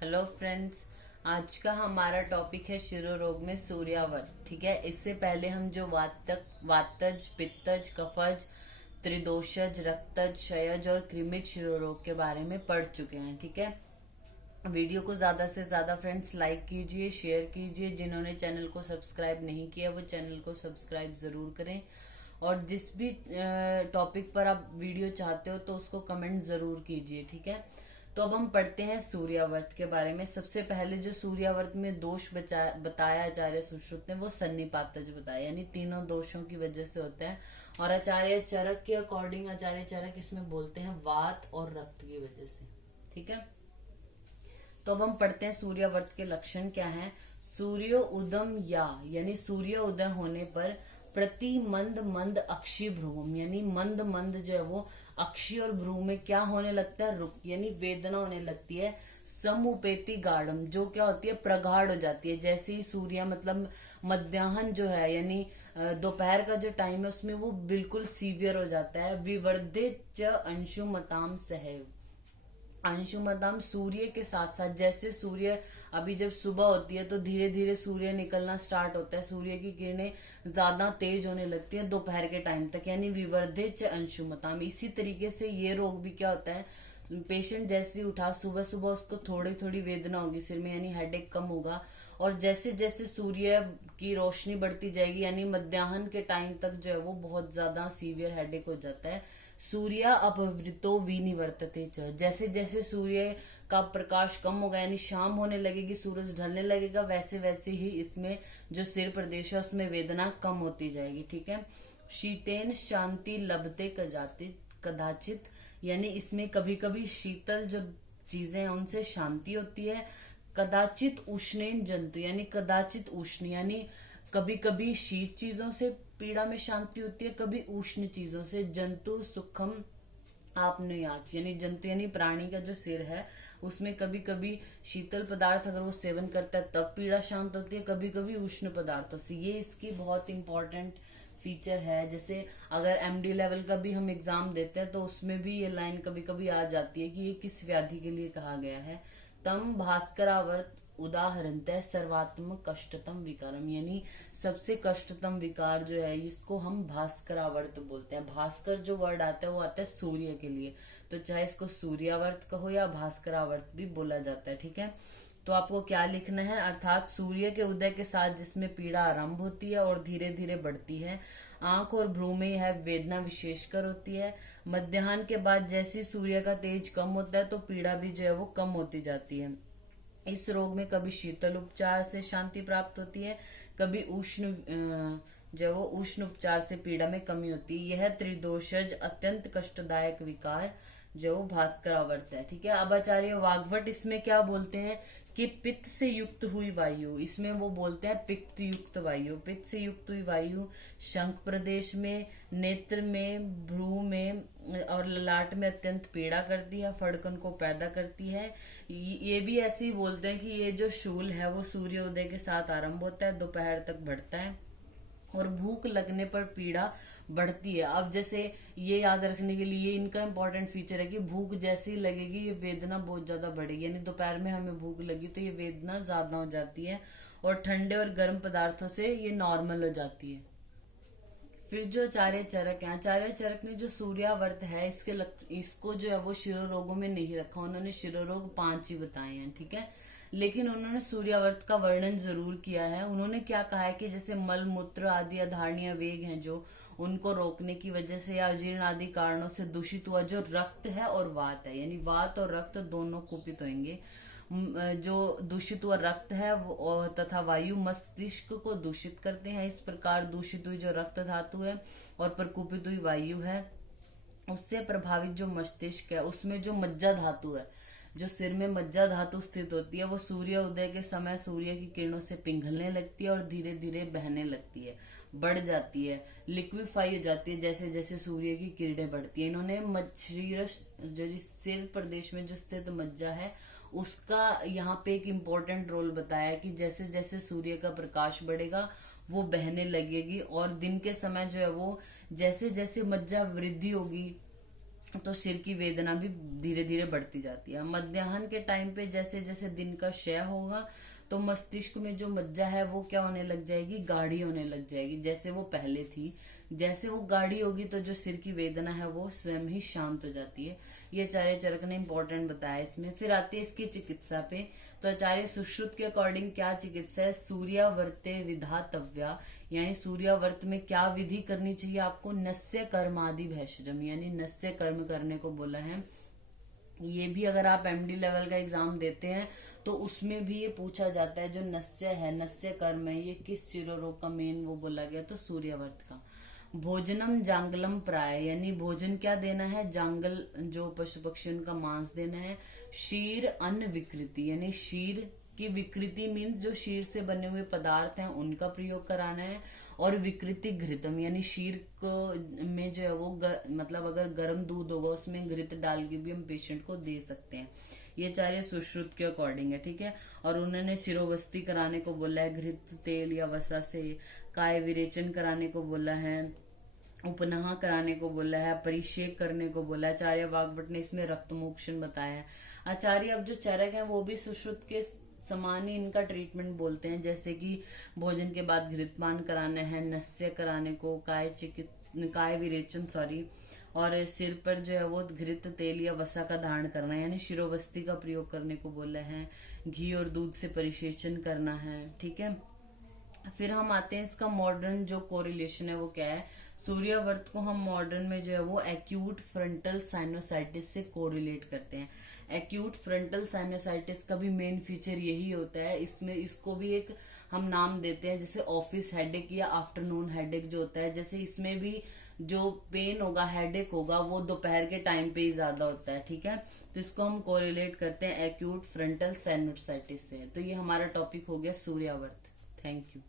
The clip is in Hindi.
Hello friends. आज का हमारा टॉपिक है शिरो रोग में सूर्यावर्त। ठीक है, इससे पहले हम जो वातज, पित्तज, कफज, त्रिदोषज, रक्तज, क्षयज और कृमिज शिरो रोग के बारे में पढ़ चुके हैं। ठीक है, वीडियो को ज्यादा से ज्यादा फ्रेंड्स लाइक कीजिए, शेयर कीजिए। जिन्होंने चैनल को सब्सक्राइब नहीं किया वो चैनल को सब्सक्राइब जरूर करें, और जिस भी टॉपिक पर आप वीडियो चाहते हो तो उसको कमेंट जरूर कीजिए। ठीक है, तो अब हम पढ़ते हैं सूर्यावर्त के बारे में। सबसे पहले जो सूर्यावर्त में दोष बताया आचार्य सुश्रुत ने, वो सन्निपातज बताया, यानी तीनों दोषों की वजह से होता है। और आचार्य चरक के अकॉर्डिंग आचार्य चरक इसमें बोलते हैं वात और रक्त की वजह से। ठीक है, तो अब हम पढ़ते हैं सूर्यावर्त के लक्षण क्या हैं। सूर्यो उदम यानी सूर्य उदय होने पर प्रति मंद मंद अक्षी भ्रूम, यानी मंद मंद जो है वो अक्षी और भ्रू में क्या होने लगता है, रुक यानी वेदना होने लगती है। समुपेति गाढ़म, जो क्या होती है, प्रगाढ़ हो जाती है। जैसे ही सूर्य मतलब मध्याह्न जो है यानी दोपहर का जो टाइम है उसमें वो बिल्कुल सीवियर हो जाता है। विवर्धे च अंशुमताम सहैव, अंशुमतम सूर्य के साथ साथ, जैसे सूर्य अभी जब सुबह होती है तो धीरे धीरे सूर्य निकलना स्टार्ट होता है, सूर्य की किरणें ज्यादा तेज होने लगती है दोपहर के टाइम तक, यानी विवर्धे च अंशुमतम। इसी तरीके से ये रोग भी क्या होता है, पेशेंट जैसे उठा सुबह सुबह उसको थोड़ी थोड़ी वेदना होगी सिर में, यानी हेडेक कम होगा। और जैसे जैसे सूर्य की रोशनी बढ़ती जाएगी यानी मध्याह्न के टाइम तक जो है वो बहुत ज्यादा सीवियर हेडेक हो जाता है। सूर्य अपवृतो विनिवर्तते च, जैसे जैसे सूर्य का प्रकाश कम होगा यानी शाम होने लगेगी, सूरज ढलने लगेगा, वैसे वैसे ही इसमें जो सिर प्रदेश है उसमें वेदना कम होती जाएगी। ठीक है, शीतेन शांति लभते कदाचित, यानी इसमें कभी कभी शीतल जो चीजें हैं उनसे शांति होती है। कदाचित उष्णेन जंतु, यानी कदाचित उष्ण यानी कभी कभी शीत चीजों से पीड़ा में शांति होती है, कभी उष्ण चीजों से। जंतु सुखम आपनुयाच, यानी जंतु यानी प्राणी का जो सिर है उसमें कभी कभी शीतल पदार्थ अगर वो सेवन करता है तब पीड़ा शांत होती है, कभी कभी उष्ण पदार्थों से। ये इसकी बहुत इंपॉर्टेंट फीचर है। जैसे अगर एमडी लेवल का भी हम एग्जाम देते हैं तो उसमें भी ये लाइन कभी कभी आ जाती है कि ये किस व्याधि के लिए कहा गया है। तम भास्करावर्त उदाहरणतः सर्वात्मक कष्टतम विकारम, यानी सबसे कष्टतम विकार जो है इसको हम भास्करावर्त बोलते हैं। भास्कर जो वर्ड आता है वो आता है सूर्य के लिए, तो चाहे इसको सूर्यावर्त कहो या भास्करावर्त भी बोला जाता है। ठीक है, तो आपको क्या लिखना है, अर्थात सूर्य के उदय के साथ जिसमें पीड़ा आरंभ होती है और धीरे धीरे बढ़ती है। आंख और भ्रू में यह वेदना विशेषकर होती है। मध्याह्न के बाद जैसे सूर्य का तेज कम होता है तो पीड़ा भी जो है वो कम होती जाती है। इस रोग में कभी शीतल उपचार से शांति प्राप्त होती है, कभी उष्ण जो वो उष्ण उपचार से पीड़ा में कमी होती है। यह त्रिदोषज अत्यंत कष्टदायक विकार जो भास्करावर्त है। ठीक है, अब आचार्य वाग्भट इसमें क्या बोलते हैं कि पित्त से युक्त हुई वायु, इसमें वो बोलते हैं पित्त युक्त वायु। पित्त से युक्त हुई वायु शंख प्रदेश में, नेत्र में, भ्रू में और ललाट में अत्यंत पीड़ा करती है, फड़कन को पैदा करती है। ये भी ऐसे ही बोलते हैं कि ये जो शूल है वो सूर्योदय के साथ आरंभ होता है, दोपहर तक बढ़ता है और भूख लगने पर पीड़ा बढ़ती है। अब जैसे ये याद रखने के लिए इनका इंपॉर्टेंट फीचर है कि भूख जैसी लगेगी ये वेदना बहुत ज्यादा बढ़ेगी, यानी दोपहर में हमें भूख लगी तो ये वेदना ज्यादा हो जाती है, और ठंडे और गर्म पदार्थों से ये नॉर्मल हो जाती है। फिर जो आचार्य चरक है, आचार्य चरक ने जो सूर्यावर्त है इसको जो है वो शिरो रोगों में नहीं रखा, उन्होंने शिरो रोग 5 ही बताए हैं। ठीक है, लेकिन उन्होंने सूर्यावर्त का वर्णन जरूर किया है। उन्होंने क्या कहा है कि जैसे मल मूत्र आदि अधारणीय वेग हैं जो उनको रोकने की वजह से या अजीर्ण आदि कारणों से दूषित हुआ जो रक्त है और वात है, यानी वात और रक्त दोनों कुपित होंगे। जो दूषित हुआ रक्त है वो तथा वायु मस्तिष्क को दूषित करते हैं। इस प्रकार दूषित हुई जो रक्त धातु है और प्रकुपित हुई वायु है उससे प्रभावित जो मस्तिष्क है उसमें जो मज्जा धातु है, जो सिर में मज्जा धातु स्थित होती है, वो सूर्य उदय के समय सूर्य की किरणों से पिघलने लगती है और धीरे धीरे बहने लगती है, बढ़ जाती है, लिक्विफाई हो जाती है जैसे जैसे सूर्य की किरणें बढ़ती है। इन्होंने शरीर जो सिर प्रदेश में जो स्थित मज्जा है उसका यहाँ पे एक इम्पोर्टेंट रोल बताया कि जैसे जैसे सूर्य का प्रकाश बढ़ेगा वो बहने लगेगी, और दिन के समय जो है वो जैसे जैसे मज्जा वृद्धि होगी तो सिर की वेदना भी धीरे धीरे बढ़ती जाती है। मध्याह्न के टाइम पे जैसे जैसे दिन का क्षय होगा तो मस्तिष्क में जो मज्जा है वो क्या होने लग जाएगी, गाढ़ी होने लग जाएगी, जैसे वो पहले थी। जैसे वो गाढ़ी होगी तो जो सिर की वेदना है वो स्वयं ही शांत हो जाती है। ये आचार्य चरक ने इंपॉर्टेंट बताया इसमें। फिर आती है इसकी चिकित्सा पे। तो आचार्य सुश्रुत के अकॉर्डिंग क्या चिकित्सा है, सूर्यावर्ते विधातव्या, यानी सूर्यावर्त में क्या विधि करनी चाहिए आपको, नस्य कर्मादि भैषजम, यानी नस्य कर्म करने को बोला है। ये भी अगर आप एमडी लेवल का एग्जाम देते हैं तो उसमें भी ये पूछा जाता है, जो नस्य है, नस्य कर्म है, ये किस शिरोरोग का मेन वो बोला गया, तो सूर्यावर्त का। भोजनम जांगलम प्राय, यानी भोजन क्या देना है, जांगल जो पशु पक्षी उनका मांस देना है। शीर अन्न विकृति, यानी शीर की विकृति मीन्स जो शीर से बने हुए पदार्थ हैं उनका प्रयोग कराना है। और विकृति घृतम, यानी शीर को में जो है वो मतलब अगर गर्म दूध होगा उसमें घृत डाल के भी हम पेशेंट को दे सकते हैं। ये आचार्य सुश्रुत के अकॉर्डिंग है, ठीक है। और उन्होंने शिरोवस्ती कराने को बोला है घृत तेल या वसा से, काय विरेचन कराने को बोला है, उपनहा कराने को बोला है, परिषेक करने को बोला है। आचार्य वाग्भट ने इसमें रक्तमोक्षण बताया है। आचार्य अब जो चरक है वो भी सुश्रुत के समान ही इनका ट्रीटमेंट बोलते हैं, जैसे कि भोजन के बाद घृतपान कराना है, नस्य कराने को, काय विरेचन और सिर पर जो है वो घृत तेल या वसा का धारण करना है, यानी शिरोवस्ती का प्रयोग करने को बोला है। घी और दूध से परिसेचन करना है, ठीक है। फिर हम आते हैं इसका मॉडर्न जो कोरिलेशन है वो क्या है। सूर्यावर्त को हम मॉडर्न में जो है वो एक्यूट फ्रंटल साइनोसाइटिस से कोरिलेट करते हैं। एक्यूट फ्रंटल साइनोसाइटिस का भी मेन फीचर यही होता है। इसमें इसको भी एक हम नाम देते हैं, जैसे ऑफिस हेडेक या आफ्टरनून हेडेक जो होता है, जैसे इसमें भी जो पेन होगा, हेडेक होगा, वो दोपहर के टाइम पे ही ज्यादा होता है, ठीक है। तो इसको हम कोरिलेट करते हैं एक्यूट फ्रंटल साइनोसाइटिस से। तो ये हमारा टॉपिक हो गया सूर्यावर्त। Thank you.